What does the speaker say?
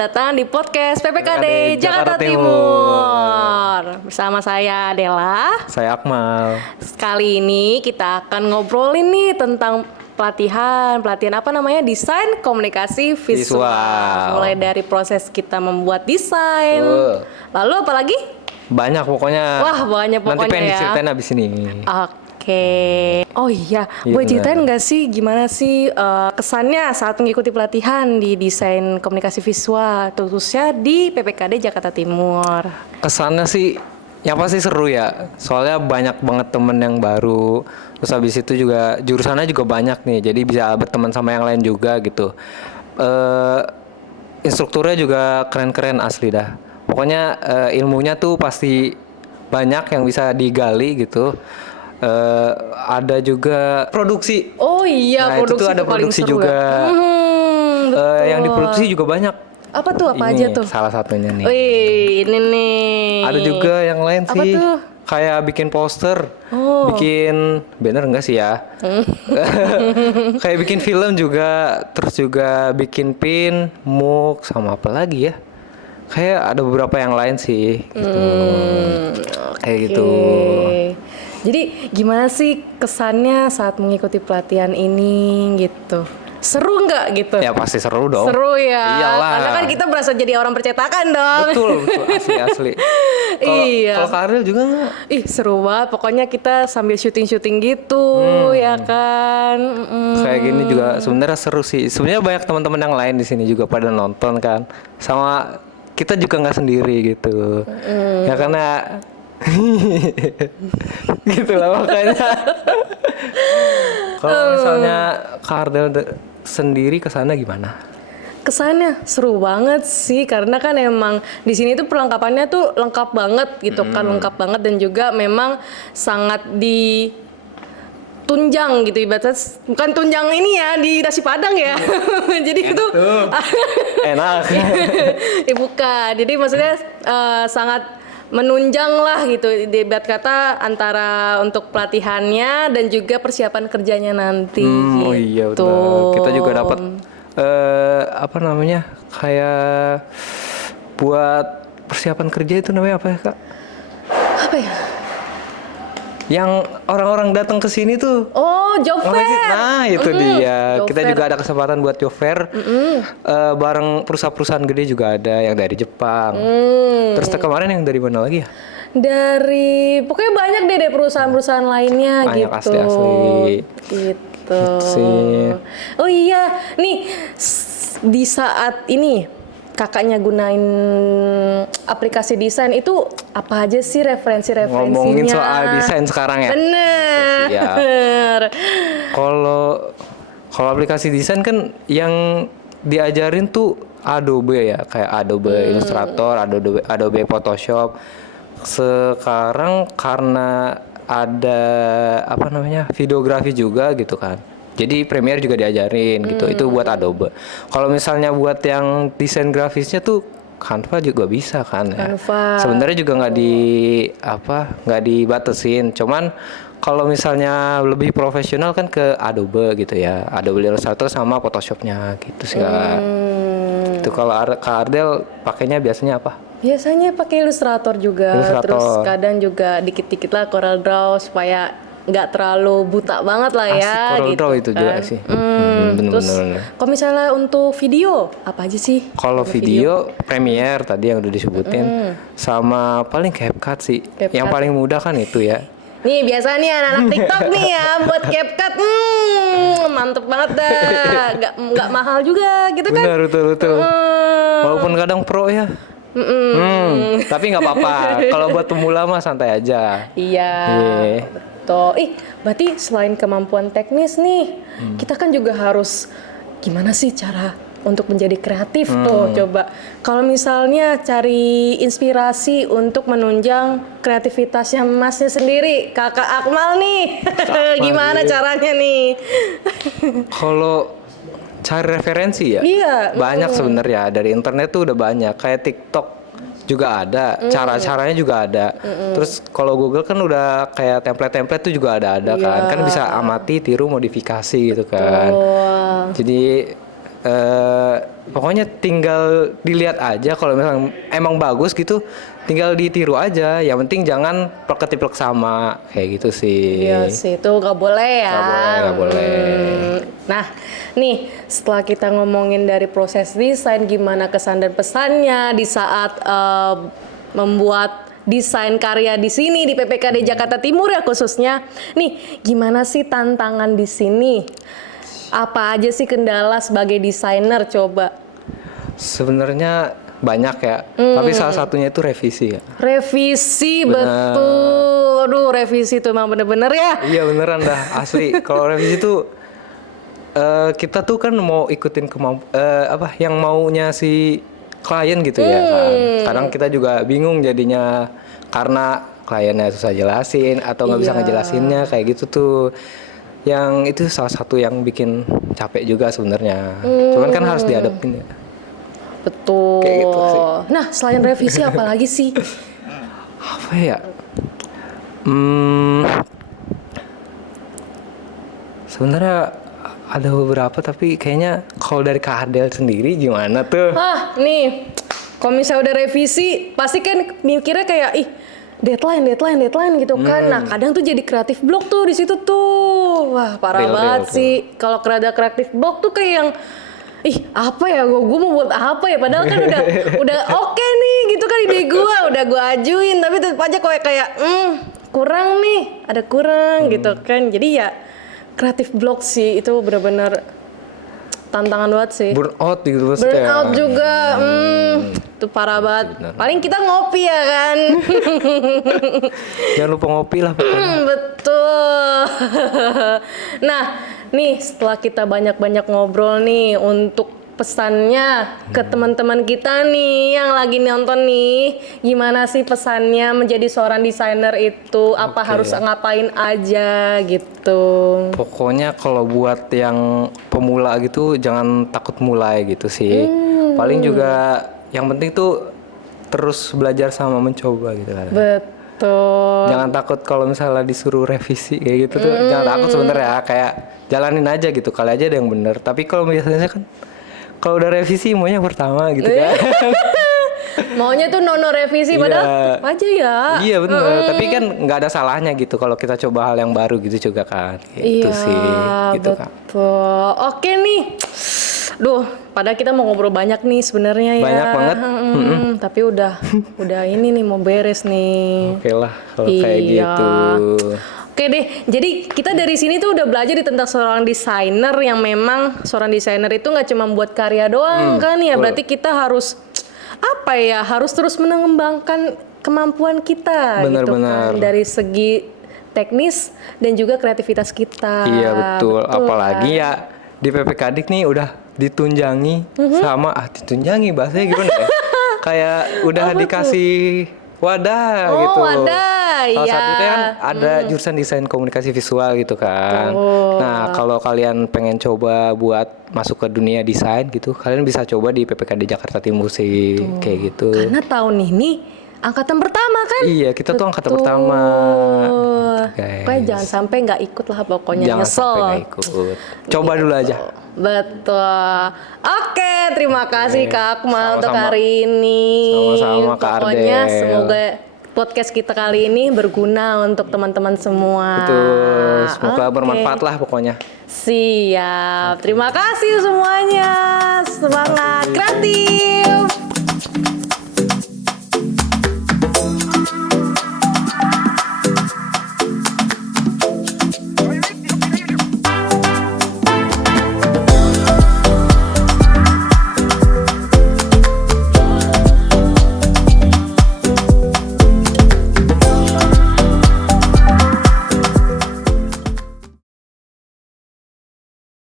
selamat datang di podcast PPKD Jakarta Timur. Bersama saya Adela. Saya Akmal. Kali ini kita akan ngobrolin nih tentang pelatihan apa namanya, desain komunikasi visual. Mulai dari proses kita membuat desain. Lalu apa lagi? Banyak pokoknya. Wah, banyak pokoknya. Nanti pengen ya. diceritain abis ini. Oke. Oh iya, boleh ceritain nggak sih gimana sih kesannya saat mengikuti pelatihan di desain komunikasi visual, khususnya di PPKD Jakarta Timur? Kesannya sih yang pasti seru ya. Soalnya banyak banget temen yang baru. Terus habis itu juga jurusannya juga banyak nih. Jadi bisa berteman sama yang lain juga gitu. Instrukturnya juga keren-keren asli dah. Pokoknya ilmunya tuh pasti banyak yang bisa digali gitu. Ada juga produksi. Oh iya, nah, produksi itu tuh ada produksi juga. Ya? Yang diproduksi juga banyak. Apa tuh? Apa ini aja tuh? salah satunya nih. Wih, ini nih. Ada juga yang lain apa sih. Tuh? Kayak bikin poster, bikin banner enggak sih ya? Kayak bikin film juga, terus juga bikin pin, mug, sama apa lagi ya? Kayak ada beberapa yang lain sih. Gitu. Kayak gitu. Jadi gimana sih kesannya saat mengikuti pelatihan ini gitu? Seru nggak gitu? Ya pasti seru dong. Seru ya. Iyalah. Karena kan kita berasa jadi orang percetakan dong. Betul asli. Iya. Kalau Karel juga nggak? Ih seru banget. Pokoknya kita sambil syuting gitu, ya kan. Kayak gini juga sebenarnya seru sih. Sebenarnya banyak teman-teman yang lain di sini juga pada nonton kan. Sama kita juga nggak sendiri gitu. Ya karena gitu lah makanya. Kalau misalnya Kardel sendiri kesana gimana? Kesannya seru banget sih karena kan emang di sini tuh perlengkapannya tuh lengkap banget gitu kan, lengkap banget dan juga memang sangat tunjang gitu, ibaratnya bukan tunjang ini ya di nasi padang ya. Jadi itu enak. Ya bukan. Jadi maksudnya sangat menunjang lah gitu, debat kata antara untuk pelatihannya dan juga persiapan kerjanya nanti. Gitu. Oh iya betul. Kita juga dapat apa namanya, kayak buat persiapan kerja itu namanya apa ya Kak? Apa ya? Yang orang-orang datang ke sini tuh. Oh, job fair. Nah, itu dia. Job Kita fair. juga ada kesempatan buat job fair. Bareng perusahaan-perusahaan gede juga ada yang dari Jepang. Terus kemarin yang dari mana lagi ya? Dari pokoknya banyak deh perusahaan-perusahaan lainnya banyak gitu. Asli. Gitu. sih. Oh iya, nih di saat ini kakaknya gunain aplikasi desain itu apa aja sih referensinya? Ngomongin soal desain sekarang ya. Bener. Kalau aplikasi desain kan yang diajarin tuh Adobe ya, kayak Adobe Illustrator, Adobe Photoshop. Sekarang karena ada apa namanya, videografi juga gitu kan. Jadi Premiere juga diajarin gitu. Itu buat Adobe. Kalau misalnya buat yang desain grafisnya tuh Canva juga bisa kan ya. Sebenarnya juga nggak dibatasin. Cuman kalau misalnya lebih profesional kan ke Adobe gitu ya. Adobe Illustrator sama Photoshopnya gitu sih Kak. Itu kalau Kak Ardel pakainya biasanya apa? Biasanya pakai Illustrator juga. Terus kadang juga dikit-dikit lah Corel Draw supaya nggak terlalu buta banget lah ya. Asik Corel gitu Draw itu juga sih. Terus kalau misalnya untuk video apa aja sih? Kalau video Premiere tadi yang udah disebutin, sama paling CapCut sih. Yang paling mudah kan itu ya. Nih biasa nih anak-anak TikTok nih ya buat CapCut, mantep banget dah. Nggak mahal juga gitu kan? Benar, betul. Walaupun kadang pro ya. Tapi nggak apa-apa. Kalau buat pemula mah santai aja. Iya. Betul. Berarti selain kemampuan teknis nih, kita kan juga harus gimana sih cara untuk menjadi kreatif tuh. Coba kalau misalnya cari inspirasi untuk menunjang kreativitasnya Masnya sendiri, Kakak Akmal nih. Gimana caranya nih? Kalau cari referensi ya, iya, banyak sebenarnya dari internet tuh udah banyak. Kayak TikTok juga ada, cara-caranya juga ada. Terus kalau Google kan udah kayak template-template tuh juga ada kan bisa amati, tiru, modifikasi gitu kan. Jadi pokoknya tinggal dilihat aja, kalau misalnya emang bagus gitu tinggal ditiru aja, yang penting jangan plek-ketiplek sama kayak gitu sih. Iya sih, itu nggak boleh ya. Nggak boleh. Nah, nih setelah kita ngomongin dari proses desain, gimana kesan dan pesannya di saat membuat desain karya di sini di PPKD Jakarta Timur ya khususnya. Nih, gimana sih tantangan di sini? Apa aja sih kendala sebagai desainer coba? Sebenarnya banyak ya, tapi salah satunya itu revisi ya. Revisi, Bener. betul. Aduh, revisi itu emang bener-bener ya. Iya beneran dah, asli. Kalau revisi tuh kita tuh kan mau ikutin yang maunya si klien gitu ya kan. Kadang kita juga bingung jadinya karena kliennya susah jelasin atau nggak bisa Iya. ngejelasinnya kayak gitu tuh. Yang itu salah satu yang bikin capek juga sebenarnya. Cuman kan harus dihadapin ya. Betul. Kayak gitu sih. Nah, selain revisi apa lagi sih? Apa ya? Sebenarnya ada beberapa, tapi kayaknya kalau dari Kak Adel sendiri gimana tuh? Nih, kalau misalnya udah revisi, pasti kan mikirnya kayak, ih, deadline gitu kan. Nah, kadang tuh jadi kreatif block tuh di situ tuh. Wah, parah Real, banget real, sih. Kalau ada kreatif block tuh kayak yang, ih, apa ya, gue mau buat apa ya? Padahal kan udah oke nih, gitu kan ide gue, udah gue ajuin, tapi tetap aja kayak, kurang nih, ada kurang gitu kan. Jadi ya, kreatif block sih, itu benar-benar tantangan banget sih. Burnout gitu maksudnya. Burnout juga, itu parah banget. Benar. Paling kita ngopi ya kan. Jangan lupa ngopi lah pokoknya. Betul. Nah, nih setelah kita banyak-banyak ngobrol nih, untuk pesannya ke teman-teman kita nih yang lagi nonton nih, gimana sih pesannya menjadi seorang desainer itu? Apa Oke. harus ngapain aja gitu? Pokoknya kalau buat yang pemula gitu jangan takut mulai gitu sih. Paling juga yang penting tuh terus belajar sama mencoba gitu kan. Betul. Jangan takut kalau misalnya disuruh revisi kayak gitu tuh. Jangan takut sebenarnya, kayak jalanin aja gitu. Kali aja ada yang bener. Tapi kalau biasanya kan kalau udah revisi maunya pertama gitu kan. Maunya tuh nono revisi, padahal Iya. tetep aja ya. Iya bener. Tapi kan nggak ada salahnya gitu kalau kita coba hal yang baru gitu juga kan. Gitu Iya, sih. Gitu kan. betul. Oke nih. Duh, padahal kita mau ngobrol banyak nih sebenarnya ya. Banyak banget. Tapi udah ini nih mau beres nih. Oke lah kalau kayak Iya. gitu. Oke deh, jadi kita dari sini tuh udah belajar tentang seorang desainer yang memang seorang desainer itu nggak cuma buat karya doang kan ya. betul. Berarti kita harus apa ya? Harus terus mengembangkan kemampuan kita Benar, gitu benar. kan, dari segi teknis dan juga kreativitas kita. Iya betul. Apalagi kan? ya di PPKD nih udah ditunjangi sama ditunjangi bahasanya gimana ya? Kayak udah dikasih wadah Oh, gitu. wadah, Salah iya. satunya kan ada jurusan desain komunikasi visual gitu kan. Nah, kalau kalian pengen coba buat masuk ke dunia desain gitu, kalian bisa coba di PPKD Jakarta Timur sih, kayak gitu. Karena tahun ini angkatan pertama kan? Iya, kita tuh angkatan pertama. Guys. Pokoknya jangan sampai nggak ikut lah pokoknya, Jangan nyesel. sampai nggak ikut. Coba dulu aja. Betul. Oke, terima kasih Kak Akmal untuk Sama-sama. hari ini. Sama-sama, Kak Pokoknya Ardel. semoga podcast kita kali ini berguna untuk teman-teman semua. Betul. Semoga Oke. bermanfaat lah pokoknya. Siap. Terima kasih semuanya.